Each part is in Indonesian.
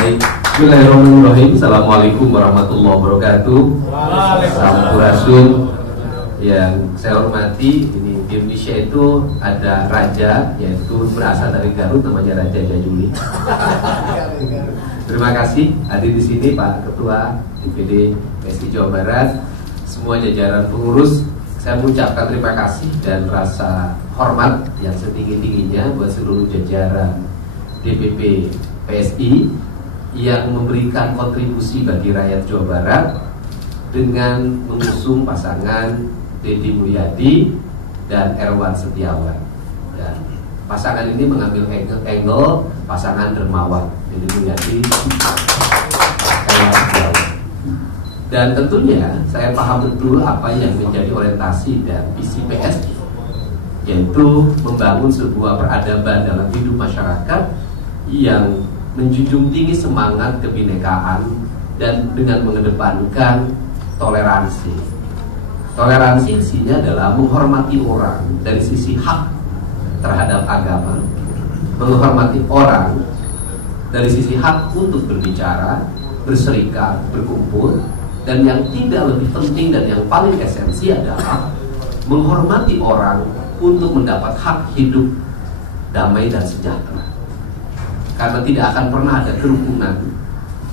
Baik, bismillahirrahmanirrahim. Assalamualaikum warahmatullahi wabarakatuh. Sampurasun. Yang saya hormati, ini di Indonesia itu ada raja, yaitu berasal dari Garut, namanya Raja Jajuli. Terima kasih hadir di sini Pak Ketua DPD PSI Jawa Barat, semua jajaran pengurus. Saya mengucapkan terima kasih dan rasa hormat yang setinggi-tingginya buat seluruh jajaran DPP PSI yang memberikan kontribusi bagi rakyat Jawa Barat dengan mengusung pasangan Deddy Mulyadi dan Erwan Setiawan. Dan pasangan ini mengambil angle pasangan dermawan, Deddy Mulyadi, Erwan Setiawan. Dan tentunya saya paham betul apa yang menjadi orientasi dan visi PSI, yaitu membangun sebuah peradaban dalam hidup masyarakat yang menjunjung tinggi semangat kebinekaan dan dengan mengedepankan toleransi. Toleransi isinya adalah menghormati orang dari sisi hak terhadap agama, menghormati orang dari sisi hak untuk berbicara, berserikat, berkumpul, dan yang tidak lebih penting dan yang paling esensi adalah menghormati orang untuk mendapat hak hidup damai dan sejahtera. Karena tidak akan pernah ada kerukunan,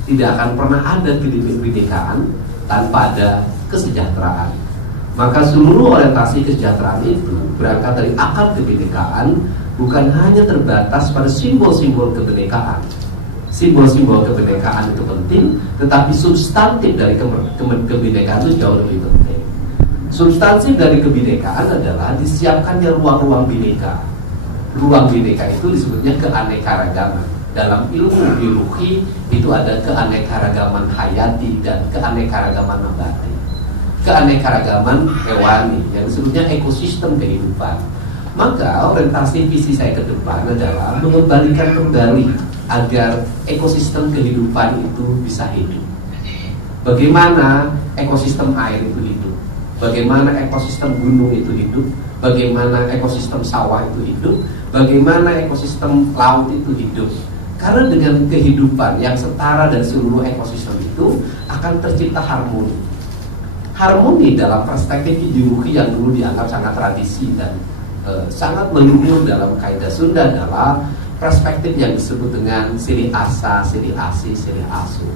tidak akan pernah ada kebinekaan tanpa ada kesejahteraan. Maka seluruh orientasi kesejahteraan itu berangkat dari akar kebinekaan, bukan hanya terbatas pada simbol-simbol kebinekaan. Simbol-simbol kebinekaan itu penting, tetapi substantif dari kebinekaan itu jauh lebih penting. Substansi dari kebinekaan adalah disiapkannya ruang-ruang bineka. Ruang bineka itu disebutnya keanekaragaman. Dalam ilmu biologi itu ada keanekaragaman hayati dan keanekaragaman nabati. Keanekaragaman hewani yang disebutnya ekosistem kehidupan. Maka orientasi visi saya ke depan adalah mengembalikan kembali agar ekosistem kehidupan itu bisa hidup. Bagaimana ekosistem air itu hidup, bagaimana ekosistem gunung itu hidup, bagaimana ekosistem sawah itu hidup, bagaimana ekosistem laut itu hidup. Karena dengan kehidupan yang setara dan seluruh ekosistem itu akan tercipta harmoni. Harmoni dalam perspektif ideologi yang dulu dianggap sangat tradisi dan sangat leluhur dalam kaidah Sunda adalah perspektif yang disebut dengan silih asa, silih asi, silih asu.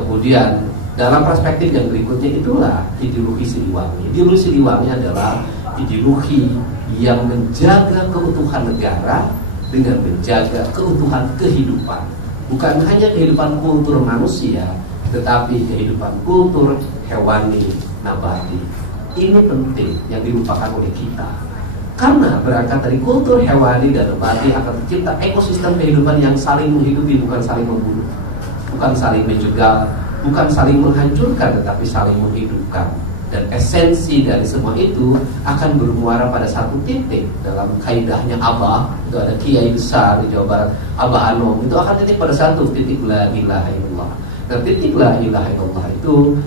Kemudian dalam perspektif yang berikutnya itulah ideologi Siliwangi. Ideologi Siliwangi adalah ideologi yang menjaga keutuhan negara dengan menjaga keutuhan kehidupan. Bukan hanya kehidupan kultur manusia, tetapi kehidupan kultur hewani, nabati. Ini penting yang dilupakan oleh kita. Karena berangkat dari kultur hewani dan nabati akan tercipta ekosistem kehidupan yang saling menghidupi, bukan saling membunuh, bukan saling menjegal, bukan saling menghancurkan, tetapi saling menghidupkan. Dan esensi dari semua itu akan bermuara pada satu titik. Dalam kaidahnya Abah, itu ada kiai besar di Jawa Barat, Abah Anom, itu akan titik pada satu titik la ilaha illallah. Dan titik la ilaha illallah itu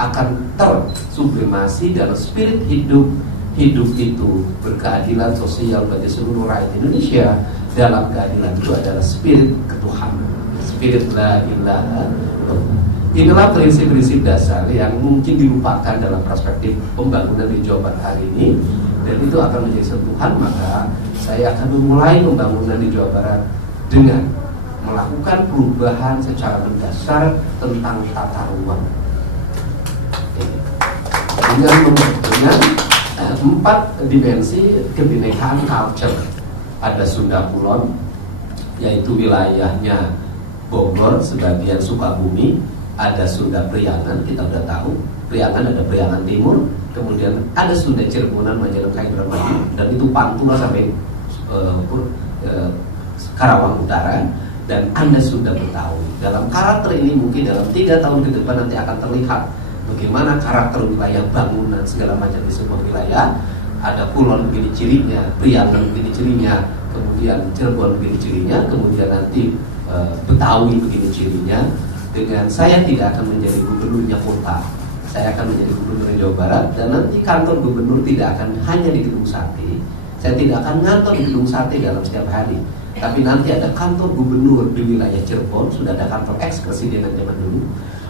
akan tersublimasi dalam spirit hidup itu berkeadilan sosial bagi seluruh rakyat Indonesia. Dalam keadilan itu adalah spirit ketuhanan, spirit la ilaha illallah. Inilah prinsip-prinsip dasar yang mungkin dilupakan dalam perspektif pembangunan di Jawa Barat hari ini, dan itu akan menjadi sentuhan. Maka saya akan memulai pembangunan di Jawa Barat dengan melakukan perubahan secara mendasar tentang tata ruang dengan 4 dimensi kebinekaan culture. Ada Sunda Kulon, yaitu wilayahnya Bogor, sebagian Sukabumi. Ada Sunda Priangan, kita sudah tahu. Priangan ada Priangan Timur, kemudian ada Sunda Cirebonan, Majalengka, Indramayu, dan itu Pantura sampai Karawang Utara, dan ada Sunda Betawi. Dalam karakter ini mungkin dalam 3 tahun ke depan nanti akan terlihat bagaimana karakter wilayah bangunan segala macam di sebuah wilayah. Ada Kulon begini cirinya, Priangan begini cirinya, kemudian Cirebon begini cirinya, kemudian nanti Betawi begini cirinya. Dengan saya tidak akan menjadi gubernurnya kota, saya akan menjadi gubernur Jawa Barat, dan nanti kantor gubernur tidak akan hanya di Gedung Sate. Saya tidak akan ngantor di Gedung Sate dalam setiap hari. Tapi nanti ada kantor gubernur di wilayah Cirebon, sudah ada kantor ex-presidenan zaman dulu.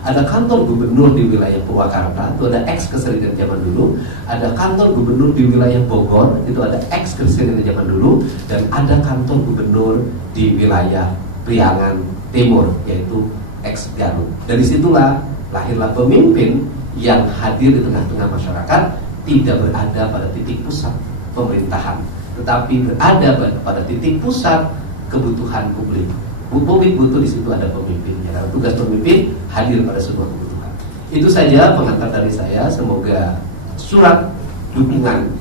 Ada kantor gubernur di wilayah Purwakarta, itu ada ex-presiden zaman dulu. Ada kantor gubernur di wilayah Bogor, itu ada ex-presiden zaman dulu. Dan ada kantor gubernur di wilayah Priangan Timur, yaitu ex-Garut. Dari situlah lahirlah pemimpin yang hadir di tengah-tengah masyarakat, tidak berada pada titik pusat pemerintahan, tetapi berada pada titik pusat kebutuhan publik. Publik butuh, di situ ada pemimpinnya. Karena tugas pemimpin hadir pada sebuah kebutuhan. Itu saja pengantar dari saya. Semoga surat dukungan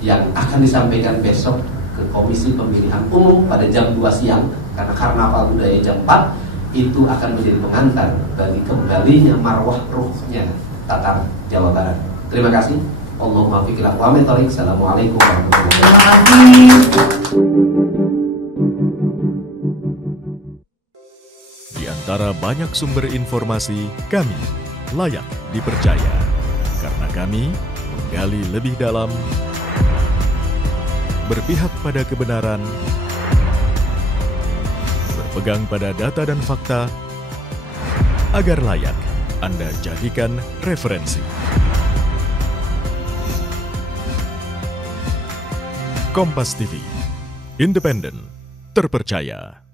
yang akan disampaikan besok ke Komisi Pemilihan Umum pada jam 2 siang, karena karnaval budaya jam 4, itu akan menjadi pengantar bagi kembalinya marwah ruhnya Tatar Jawa Barat. Terima kasih. Allahumma fiqh wa metorik. Assalamualaikum warahmatullahi wabarakatuh. Di antara banyak sumber informasi, kami layak dipercaya. Karena kami menggali lebih dalam, berpihak pada kebenaran, berpegang pada data dan fakta, agar layak Anda jadikan referensi. Kompas TV, independen, terpercaya.